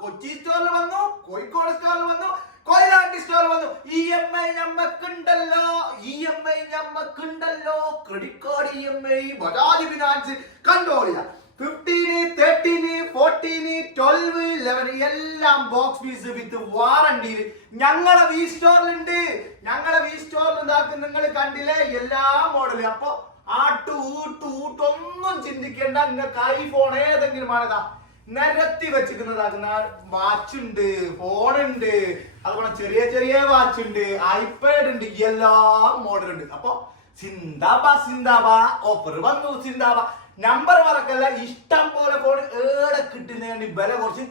കൊച്ചി സ്റ്റോറിൽ വന്നു, കോഴിക്കോട് സ്റ്റോറിൽ വന്നു, കൊയിലാണ്ടി സ്റ്റോറിൽ വന്നു. EMI ഞമ്മക്കുണ്ടല്ലോ, EMI ഞമ്മക്കുണ്ടല്ലോ. Credit card EMI Bajaj finance control ചെയ്യാം. 15, 13, 14, 12, 11 എല്ലാം ബോക്സ് പീസ് വിത്ത് വാറണ്ടിയിൽ ഞങ്ങളെ വി സ്റ്റോറിലുണ്ട്. ഞങ്ങളെ വി സ്റ്റോറിൽ ഇതാക്കും നിങ്ങൾ കണ്ടില്ലേ എല്ലാ മോഡലും. അപ്പൊ ഊട്ടൊന്നും ചിന്തിക്കേണ്ട. നിങ്ങൾക്ക് ഐഫോൺ ഏതെങ്കിലും ആണതാ നിരത്തി വെച്ചിരിക്കുന്നതാകുന്ന വാച്ച് ഉണ്ട്, ഫോണുണ്ട്, അതുപോലെ ചെറിയ ചെറിയ വാച്ച് ഉണ്ട്, ഐപാഡ് ഉണ്ട്, എല്ലാ മോഡലുണ്ട്. അപ്പൊ സിന്ദാബാ ഓഫർ വന്നു. സിന്ദാബാ നമ്പർ മറക്കല്ല. ഇഷ്ടം പോലെ ഫോൺ ഏടെ കിട്ടുന്നതിന് വില കുറച്ച്